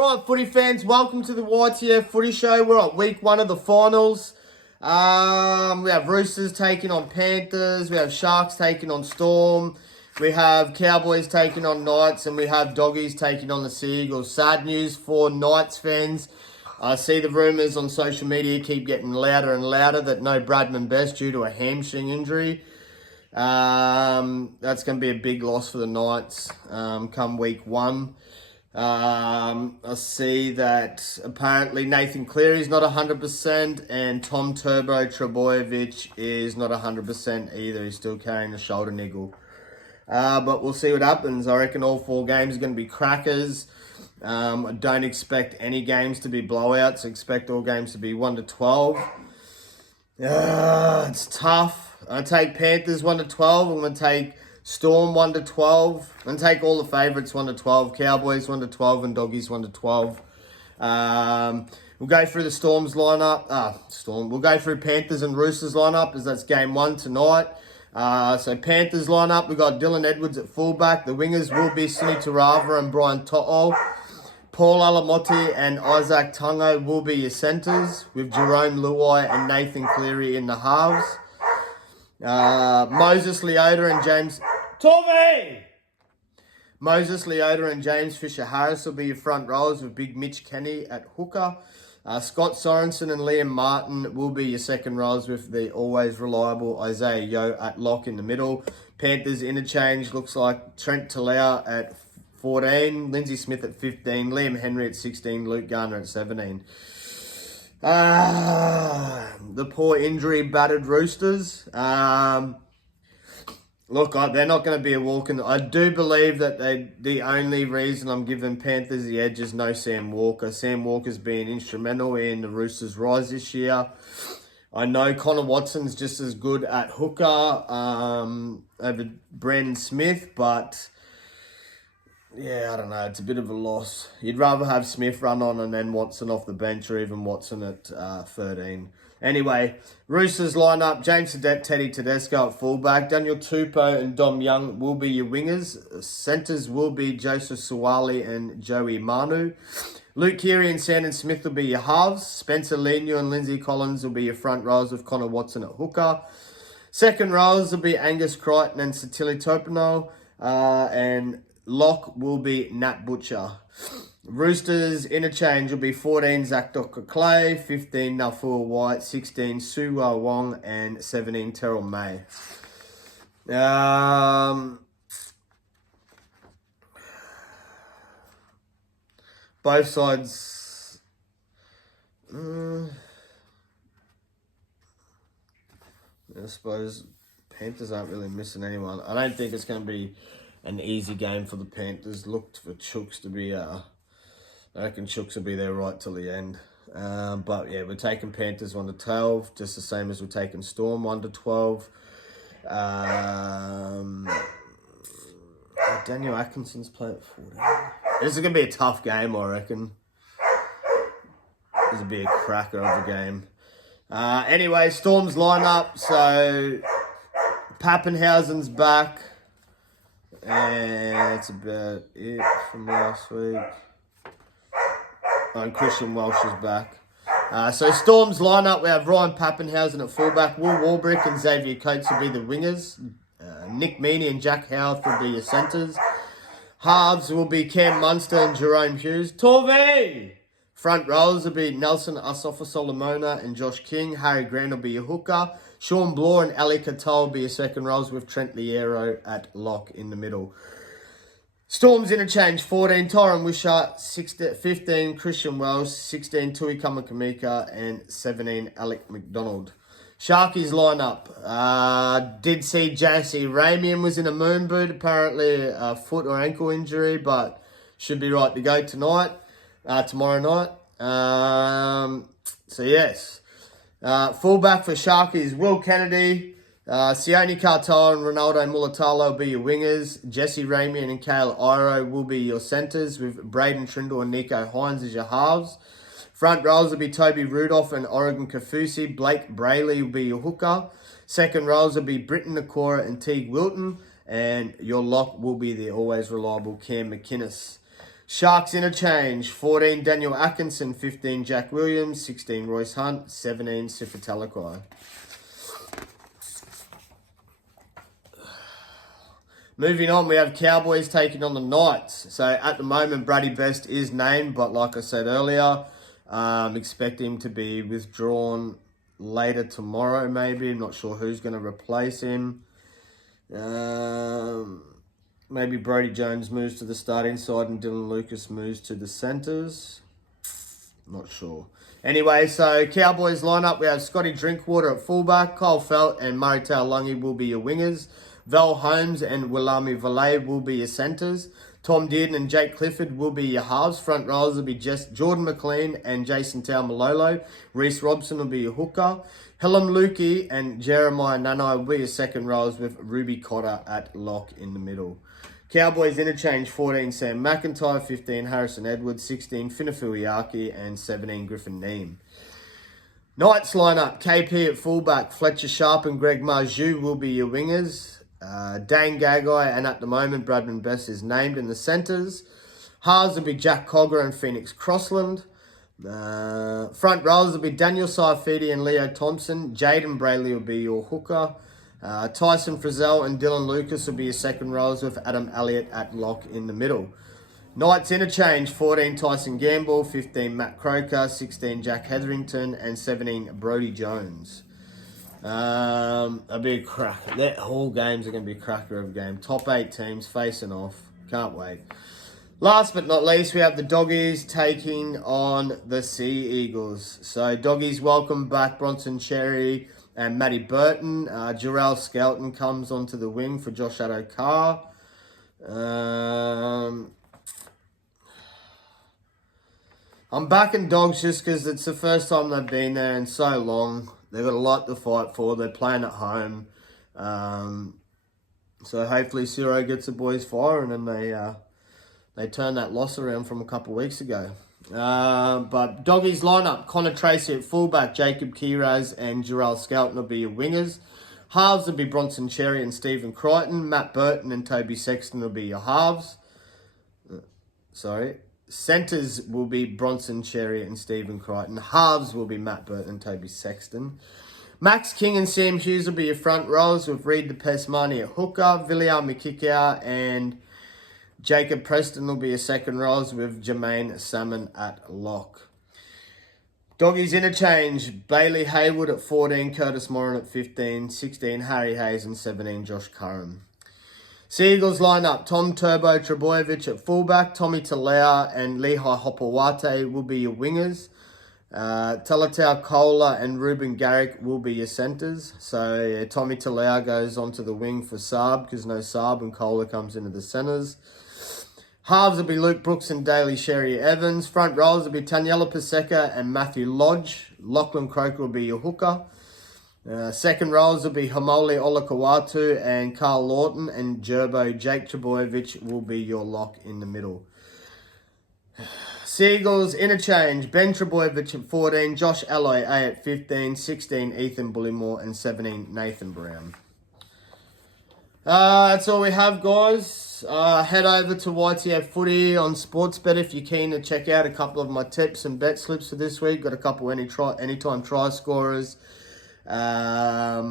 All right, footy fans, welcome to the YTF Footy Show. We're on week one of the finals. We have Roosters taking on Panthers. We have Sharks taking on Storm. We have Cowboys taking on Knights. And we have Doggies taking on the Sea Eagles. Sad news for Knights fans. I see the rumours on social media keep getting louder and louder that no Bradman Best due to a hamstring injury. That's going to be a big loss for the Knights come week one. I see that apparently Nathan Cleary is not 100% and Tom Turbo Trebojevic is not 100% either. He's still carrying a shoulder niggle. But we'll see what happens. I reckon all 4 games are going to be crackers. I don't expect any games to be blowouts. I expect all games to be 1-12. It's tough. I take Panthers 1-12. I'm going to take Storm 1-12. I'm going to take all the favourites 1-12. Cowboys 1-12 and Doggies 1-12. We'll go through the Storm's lineup. We'll go through Panthers and Roosters lineup as that's game 1 tonight. So Panthers lineup, we've got Dylan Edwards at fullback. The wingers will be Sini Tarava and Brian To'o. Paul Alamotti and Isaac Tungo will be your centres, with Jerome Luai and Nathan Cleary in the halves. Moses Leota and James Fisher-Harris will be your front rows, with Big Mitch Kenny at hooker. Scott Sorensen and Liam Martin will be your second rows, with the always reliable Isaiah Yeo at lock in the middle. Panthers interchange looks like Trent Talau at 14, Lindsay Smith at 15, Liam Henry at 16, Luke Garner at 17. The poor injury battered Roosters. Look, they're not going to be a walk in. I do believe that the only reason I'm giving Panthers the edge is no Sam Walker. Sam Walker's been instrumental in the Roosters' rise this year. I know Connor Watson's just as good at hooker over Brandon Smith, but yeah, I don't know. It's a bit of a loss. You'd rather have Smith run on and then Watson off the bench, or even Watson at 13. Anyway, Roosters lineup, James Teddy Tedesco at fullback. Daniel Tupou and Dom Young will be your wingers. Centres will be Joseph Suwali and Joey Manu. Luke Keary and Sandon Smith will be your halves. Spencer Leniu and Lindsay Collins will be your front rows, with Connor Watson at hooker. Second rows will be Angus Crichton and Satili Topino. And lock will be Nat Butcher. Roosters interchange will be 14 Zach Dr. Clay, 15 Nafua White, 16 Suwa Wong, and 17 Terrell May. Both sides. I suppose Panthers aren't really missing anyone. I don't think it's going to be an easy game for the Panthers. Looked for Chooks to be I reckon Chooks will be there right till the end. But yeah, we're taking Panthers 1-12, just the same as we're taking Storm 1-12. Daniel Atkinson's playing at 14. This is going to be a tough game, I reckon. This will be a cracker of a game. Anyway, Storm's lineup. So Pappenhausen's back. And that's about it from last week. And Christian Welsh is back. So Storm's lineup, we have Ryan Pappenhausen at fullback. Will Warbrick and Xavier Coates will be the wingers. Nick Meaney and Jack Howarth will be your centres. Halves will be Cam Munster and Jerome Hughes. Torvey! Front rows will be Nelson Asafa Solomona and Josh King. Harry Grant will be your hooker. Sean Bloor and Ali Catal will be your second rows, with Trent Liero at lock in the middle. Storms interchange 14 Tyron Wishart, 15 Christian Wells, 16 Tui Kamakamika, and 17 Alec McDonald. Sharkies lineup. Did see Jesse Ramian was in a moon boot, apparently a foot or ankle injury, but should be right to go tomorrow night. So yes. Fullback for Sharkies, Will Kennedy. Sione Katoa and Ronaldo Mulatalo will be your wingers. Jesse Ramian and Kale Iro will be your centres, with Braden Trindle and Nico Hines as your halves. Front rows will be Toby Rudolph and Oregon Kafusi. Blake Brayley will be your hooker. Second rows will be Britton Nakora and Teague Wilton. And your lock will be the always reliable Cam McInnes. Sharks interchange, 14 Daniel Atkinson, 15 Jack Williams, 16 Royce Hunt, 17 Sifa Talakai. Moving on, we have Cowboys taking on the Knights. So at the moment, Brady Best is named, but like I said earlier, expect him to be withdrawn later tomorrow, maybe. I'm not sure who's going to replace him. Maybe Brodie Jones moves to the starting side and Dylan Lucas moves to the centres. Not sure. Anyway, so Cowboys lineup, we have Scotty Drinkwater at fullback, Kyle Felt and Murray Taulagi will be your wingers. Val Holmes and Willami Valet will be your centres. Tom Dearden and Jake Clifford will be your halves. Front rows will be Jordan McLean and Jason Taumalolo. Reece Robson will be your hooker. Helen Lukey and Jeremiah Nanai will be your second rows with Ruby Cotter at lock in the middle. Cowboys interchange, 14 Sam McIntyre, 15 Harrison Edwards, 16 Finafuiaki and 17 Griffin Neem. Knights lineup, KP at fullback, Fletcher Sharp and Greg Marju will be your wingers. Dane Gagai and at the moment Bradman Best is named in the centres. Halves will be Jack Cogger and Phoenix Crossland. Front rows will be Daniel Saifidi and Leo Thompson. Jaden Brayley will be your hooker. Tyson Frizzell and Dylan Lucas will be your second rows with Adam Elliott at lock in the middle. Knights interchange, 14 Tyson Gamble, 15 Matt Croker, 16 Jack Hetherington and 17 Brodie Jones. A big cracker. That whole games are going to be a cracker of a game. Top 8 teams facing off. Can't wait. Last but not least, we have the Doggies taking on the Sea Eagles. So Doggies welcome back Bronson Cherry and Matty Burton. Jarrell Skelton comes onto the wing for Josh Addo-Carr. I'm backing Dogs just because it's the first time they've been there in so long. They've got a lot to fight for. They're playing at home. So hopefully Ciro gets the boys firing and they turn that loss around from a couple of weeks ago. But Doggies lineup, Connor Tracy at fullback, Jacob Kiraz and Jarrell Skelton will be your wingers. Halves will be Bronson Cherry and Stephen Crichton. Matt Burton and Toby Sexton will be your halves. Centres will be Bronson Cherry and Stephen Crichton. Halves will be Matt Burton and Toby Sexton. Max King and Sam Hughes will be your front rows with Reed the Pesmani at hooker. Villiar Mikikau and Jacob Preston will be your second rows with Jermaine Salmon at lock. Doggies interchange, Bailey Hayward at 14, Curtis Moran at 15, 16 Harry Hayes and 17 Josh Curran. Sea Eagles lineup, Tom Turbo Trebojevic at fullback, Tommy Talau and Lehigh Hopawate will be your wingers. Talatau Kohler and Ruben Garrick will be your centres. So Tommy Talau goes onto the wing for Saab because no Saab and Kohler comes into the centres. Halves will be Luke Brooks and Daly Sherry Evans. Front rows will be Taniela Paseka and Matthew Lodge. Lachlan Croker will be your hooker. Second rows will be Hamoli Olakawatu and Carl Lawton and Gerbo Jake Trebojevic will be your lock in the middle. Seagulls interchange, Ben Trebojevic at 14, Josh Alloy A at 15, 16 Ethan Bullymore and 17 Nathan Brown. That's all we have, guys. Head over to YTF Footy on Sportsbet if you're keen to check out a couple of my tips and bet slips for this week. Got a couple anytime try scorers. I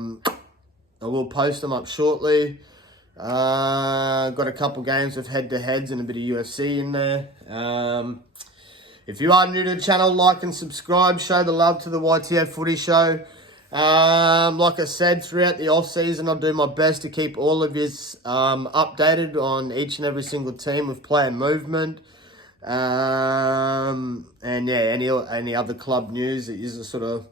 will post them up shortly. Got a couple games with head-to-heads and a bit of UFC in there. If you are new to the channel, like and subscribe. Show the love to the YTF Footy Show. Like I said, throughout the off-season, I'll do my best to keep all of you updated on each and every single team with player movement. And yeah, any other club news that you're sort of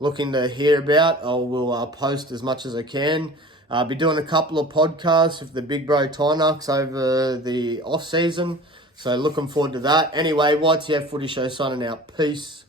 looking to hear about, I will post as much as I can. I'll be doing a couple of podcasts with the Big Bro Tynucks over the off-season. So looking forward to that. Anyway, YTF Footy Show signing out. Peace.